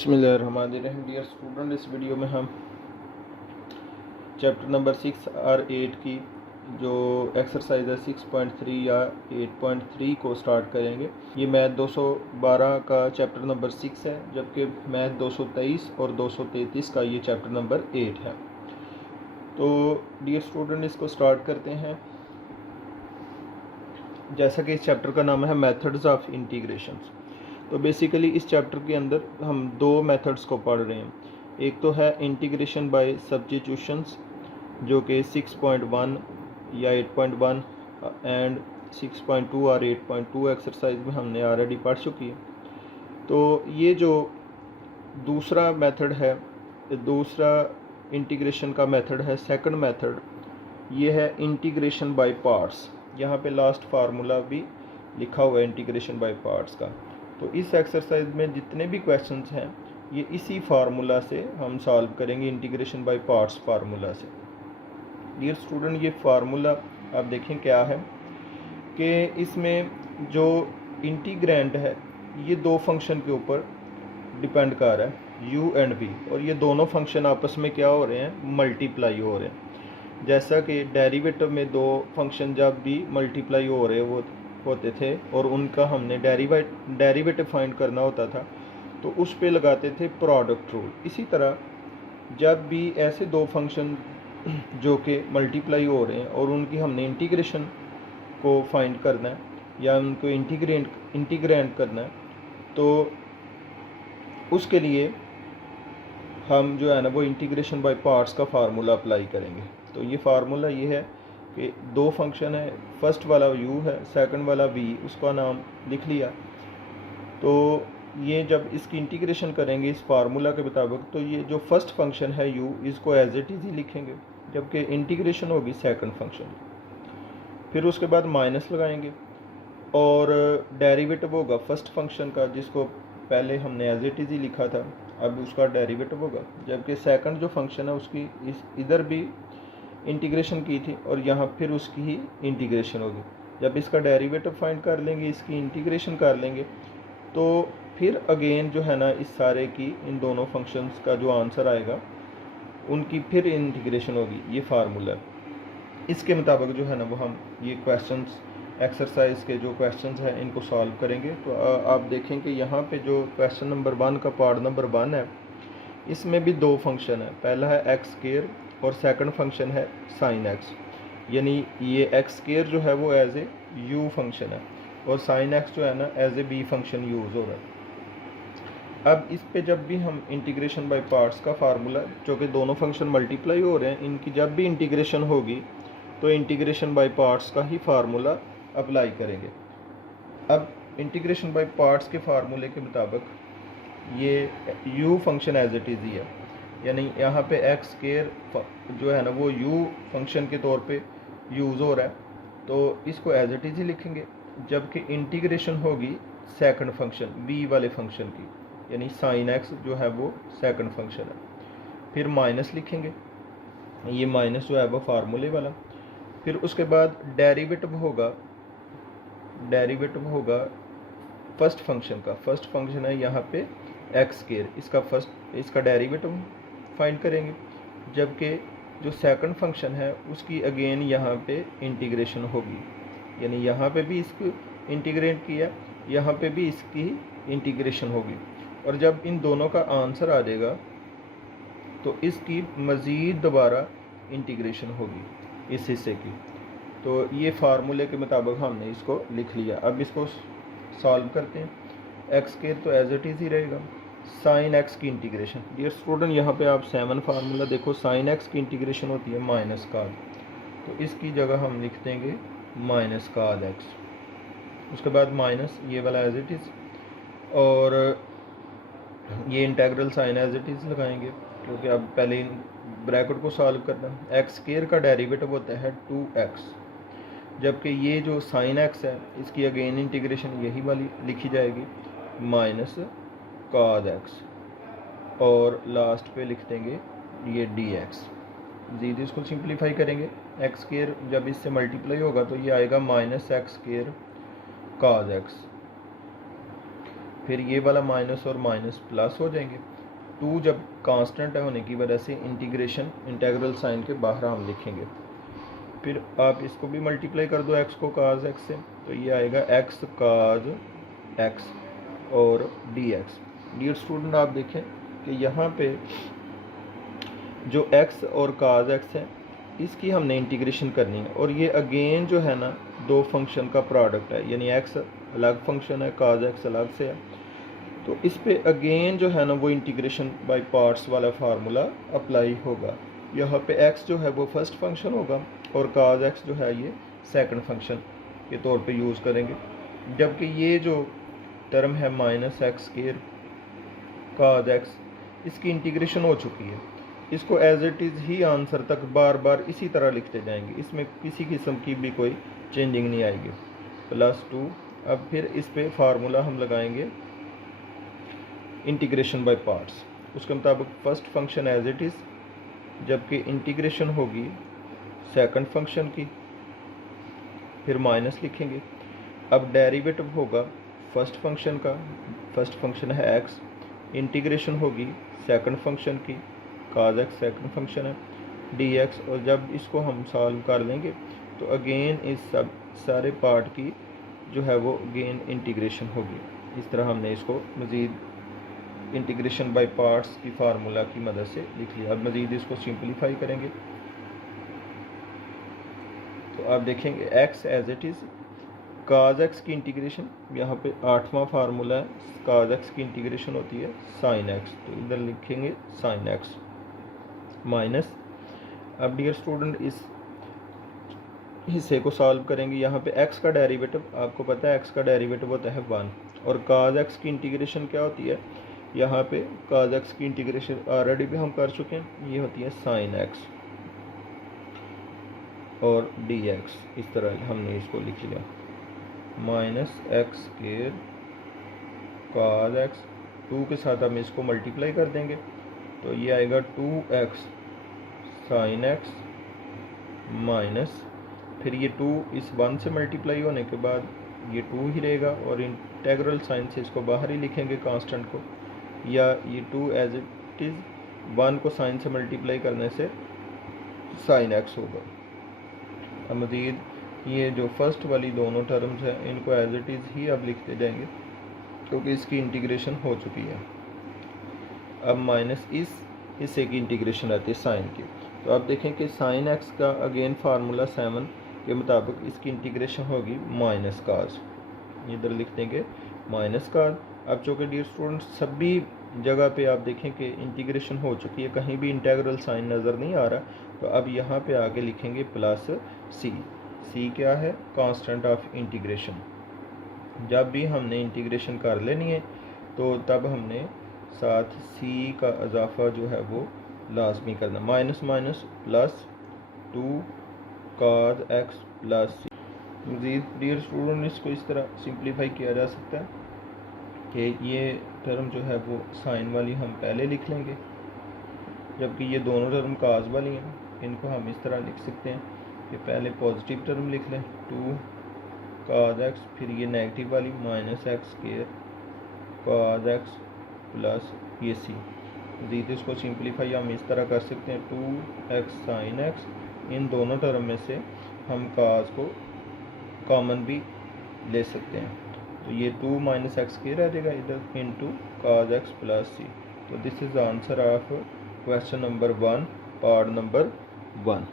बिस्मिल्लाहिर्रहमानिर्रहीम। Dear student, इस video में हम चैप्टर नंबर 6 और 8 की जो एक्सरसाइज है 6.3 या 8.3 को स्टार्ट करेंगे। ये मैथ 212 का चैप्टर नंबर 6 है, जबकि मैथ 223 और 233 का ये चैप्टर नंबर 8 है। तो डियर स्टूडेंट, इसको स्टार्ट करते हैं। जैसा कि इस चैप्टर का नाम है मेथड्स ऑफ इंटीग्रेशंस। तो बेसिकली इस चैप्टर के अंदर हम दो मेथड्स को पढ़ रहे हैं। एक तो है इंटीग्रेशन बाय सब्स्टिट्यूशंस, जो कि 6.1 या 8.1 एंड 6.2 और 8.2 एक्सरसाइज में हमने ऑलरेडी पढ़ चुकी है। तो ये जो दूसरा मेथड है, दूसरा इंटीग्रेशन का मेथड है, सेकंड मेथड, ये है इंटीग्रेशन बाय पार्ट्स। यहाँ पे लास्ट फार्मूला भी लिखा हुआ है इंटीग्रेशन बाय पार्ट्स का। तो इस एक्सरसाइज में जितने भी क्वेश्चंस हैं ये इसी फार्मूला से हम सॉल्व करेंगे, इंटीग्रेशन बाय पार्ट्स फार्मूला से। डियर स्टूडेंट, ये फार्मूला आप देखें क्या है कि इसमें जो इंटीग्रेंड है ये दो फंक्शन के ऊपर डिपेंड कर रहा है, u एंड v, और ये दोनों फंक्शन आपस में क्या हो रहे हैं, मल्टीप्लाई हो रहे हैं। जैसा कि डेरिवेटिव में दो फंक्शन जब भी मल्टीप्लाई हो रहे वो होते थे और उनका हमने डेरिवेटिव फाइंड करना होता था तो उस पे लगाते थे प्रोडक्ट रूल। इसी तरह जब भी ऐसे दो फंक्शन जो कि मल्टीप्लाई हो रहे हैं और उनकी हमने इंटीग्रेशन को फाइंड करना है या उनको इंटीग्रेंट करना है, तो उसके लिए हम जो है ना वो इंटीग्रेशन बाय पार्ट्स का फार्मूला अप्लाई करेंगे। तो ये फार्मूला ये है कि दो फंक्शन है, फर्स्ट वाला u है, सेकंड वाला v, उसका नाम लिख लिया। तो ये जब इसकी इंटीग्रेशन करेंगे इस फार्मूला के मुताबिक, तो ये जो फर्स्ट फंक्शन है u, इसको एज इट इज ही लिखेंगे, जबकि इंटीग्रेशन होगी सेकंड फंक्शन। फिर उसके बाद माइनस लगाएंगे और डेरिवेटिव होगा फर्स्ट फंक्शन का, जिसको पहले हमने एज इट इज ही लिखा था, अब उसका डेरिवेटिव होगा। जबकि सेकंड जो फंक्शन है उसकी इधर भी इंटीग्रेशन की थी और यहाँ फिर उसकी ही इंटीग्रेशन होगी। जब इसका डेरिवेटिव फाइंड कर लेंगे, इसकी इंटीग्रेशन कर लेंगे, तो फिर अगेन जो है ना इस सारे की इन दोनों फंक्शंस का जो आंसर आएगा उनकी फिर इंटीग्रेशन होगी। ये फार्मूला इसके मुताबिक जो है ना वो हम ये क्वेश्चंस एक्सरसाइज के जो क्वेश्चंस हैं इनको सॉल्व करेंगे। तो आप देखें कि यहाँ पे जो क्वेश्चन नंबर 1 का पार्ट नंबर 1 है, इसमें भी दो फंक्शन है। पहला है एक्स स्क्वायर और सेकंड फंक्शन है साइन एक्स, यानी ये एक्स स्क्वायर जो है वो एज ए यू फंक्शन है और साइन एक्स जो है ना as a b function use हो रहा है। अब इस पे जब भी हम इंटीग्रेशन बाय पार्ट्स का फार्मूला, जो कि दोनों फंक्शन मल्टीप्लाई हो रहे हैं, इनकी जब भी इंटीग्रेशन होगी तो इंटीग्रेशन बाय पार्ट्स का ही फार्मूला अप्लाई करेंगे। अब इंटीग्रेशन बाय पार्ट्स के फार्मूले के मुताबिक ये u function as it is ही है, यानी यहाँ पे एक्स स्क्वायर जो है ना वो u फंक्शन के तौर पे यूज़ हो रहा है, तो इसको एज इट इज़ ही लिखेंगे। जबकि इंटीग्रेशन होगी सेकंड फंक्शन b वाले फंक्शन की, यानी साइन एक्स जो है वो सेकंड फंक्शन है। फिर माइनस लिखेंगे, ये माइनस जो है वो फार्मूले वाला। फिर उसके बाद डेरिवेटिव होगा फर्स्ट फंक्शन का। फर्स्ट फंक्शन है यहाँ पे एक्स स्क्वायर, इसका डेरिवेटिव फाइंड करेंगे। जबकि जो सेकंड फंक्शन है उसकी अगेन यहाँ पे इंटीग्रेशन होगी, यानी यहाँ पे भी इसको इंटीग्रेट किया, यहाँ पे भी इसकी इंटीग्रेशन होगी। और जब इन दोनों का आंसर आ जाएगा तो इसकी मज़ीद दोबारा इंटीग्रेशन होगी इस हिस्से की। तो ये फार्मूले के मुताबिक हमने इसको लिख लिया। अब इसको सॉल्व करते हैं। एक्स स्क्वायर तो एज इट इज़ ही रहेगा, साइन एक्स की इंटीग्रेशन। डियर स्टूडेंट, यहाँ पे आप 7 फार्मूला देखो, साइन एक्स की इंटीग्रेशन होती है माइनस काद, तो इसकी जगह हम लिख देंगे माइनस काद एक्स। उसके बाद माइनस ये वाला एज इट इज़, और ये integral sign as it is लगाएंगे, क्योंकि अब पहले ब्रैकेट को सॉल्व करना है। एक्स स्क्वायर का डेरिवेटिव होता है 2x, जबकि ये जो साइन एक्स है इसकी अगेन इंटीग्रेशन यही वाली लिखी जाएगी, माइनस कॉस एक्स, और लास्ट पे लिख देंगे ये dx। जी इसको सिंप्लीफाई करेंगे, एक्स स्क्वायर जब इससे मल्टीप्लाई होगा तो ये आएगा minus x square cos x. फिर ये वाला माइनस और माइनस प्लस हो जाएंगे। 2 जब कांस्टेंट होने की वजह से इंटीग्रेशन इंटेग्रल साइन के बाहर हम लिखेंगे। फिर आप इसको भी मल्टीप्लाई कर दो x को काज x से, तो ये आएगा x काज x और dx। डियर स्टूडेंट आप देखें कि यहाँ पे जो x और काज x है इसकी हमने इंटीग्रेशन करनी है, और ये अगेन जो है ना दो फंक्शन का प्रोडक्ट है, यानी x अलग फंक्शन है, काज x अलग से है। तो इस पे अगेन जो है ना वो इंटीग्रेशन बाय पार्ट्स वाला फार्मूला अप्लाई होगा। यहाँ पे x जो है वो फर्स्ट फंक्शन होगा और काज x जो है ये सेकंड फंक्शन के तौर पे यूज़ करेंगे। जबकि ये जो टर्म है minus x square cos x, इसकी इंटीग्रेशन हो चुकी है। इसको एज इट इज़ ही आंसर तक बार बार इसी तरह लिखते जाएंगे, इसमें किसी किस्म की भी कोई चेंजिंग नहीं आएगी। +2। अब फिर इस पे फार्मूला हम लगाएंगे इंटीग्रेशन बाय पार्ट्स। उसके मुताबिक first function as it is, जबकि इंटीग्रेशन होगी सेकंड फंक्शन की, फिर माइनस लिखेंगे। अब डेरिवेटिव होगा फर्स्ट फंक्शन का, फर्स्ट फंक्शन है x, इंटीग्रेशन होगी सेकंड फंक्शन की, काज x सेकंड फंक्शन है, dx। और जब इसको हम सॉल्व कर लेंगे तो अगेन इस सब सारे पार्ट की जो है वो अगेन इंटीग्रेशन होगी। इस तरह हमने इसको मज़ीद इंटीग्रेशन बाय पार्ट्स की फार्मूला की मदद से लिख लिया। अब मज़ीद इसको सिंपलीफाई करेंगे तो आप देखेंगे x as it is, cos x की इंटीग्रेशन, यहाँ पे 8वां फार्मूला है, काज x की इंटीग्रेशन होती है साइन x, तो इधर लिखेंगे साइन x माइनस। अब डियर स्टूडेंट इस हिस्से को सॉल्व करेंगे। यहाँ पे x का डेरिवेटिव आपको पता है, x का डेरिवेटिव होता है 1, और काज x की इंटीग्रेशन क्या होती है, यहाँ पे काज x की इंटीग्रेशन ऑलरेडी भी हम कर चुके हैं, ये होती है साइन x और dx। इस तरह हमने इसको लिख लिया minus x square cos x, 2 के साथ हम इसको मल्टीप्लाई कर देंगे तो ये आएगा 2x साइन x माइनस, फिर ये 2 इस 1 से मल्टीप्लाई होने के बाद ये 2 ही रहेगा, और इंटेग्रल साइन से इसको बाहर ही लिखेंगे कांस्टेंट को, या ये 2 एज इट इज़ 1 को साइन से मल्टीप्लाई करने से साइन x होगा। अब मज़ीद ये जो फर्स्ट वाली दोनों टर्म्स हैं इनको एज इट इज़ ही अब लिखते जाएंगे क्योंकि इसकी इंटीग्रेशन हो चुकी है। अब माइनस इस हिस्से की इंटीग्रेशन आती है साइन की, तो आप देखें कि साइन x का अगेन फार्मूला 7 के मुताबिक इसकी इंटीग्रेशन होगी माइनस काज, इधर लिख देंगे माइनस काज। अब चूँकि डियर स्टूडेंट्स सभी जगह पे आप देखें कि इंटीग्रेशन हो चुकी है, कहीं भी इंटेग्रल साइन नज़र नहीं आ रहा, तो अब यहाँ पे आके लिखेंगे +c। c क्या है, कांस्टेंट ऑफ इंटीग्रेशन। जब भी हमने इंटीग्रेशन कर लेनी है तो तब हमने साथ c का इजाफा जो है वो लाजमी करना, माइनस माइनस प्लस 2 काज x प्लस c। मज़ीद डियर स्टूडेंट इसको इस तरह सिंप्लीफाई किया जा सकता है कि ये टर्म जो है वो साइन वाली हम पहले लिख लेंगे, जबकि ये दोनों टर्म काज वाली हैं, इनको हम इस तरह लिख सकते हैं कि पहले पॉजिटिव टर्म लिख लें 2 काज x, फिर ये नेगेटिव वाली minus x square cos x plus ये c। मज़ीद इसको सिंप्लीफाई हम इस तरह कर सकते हैं 2x साइन x, इन दोनों टर्म में से हम काज को कॉमन भी ले सकते हैं, तो ये 2 माइनस एक्स स्क्वायर रह जाएगा इधर इंटू काज x प्लस c। तो this is answer of question number 1 part number 1।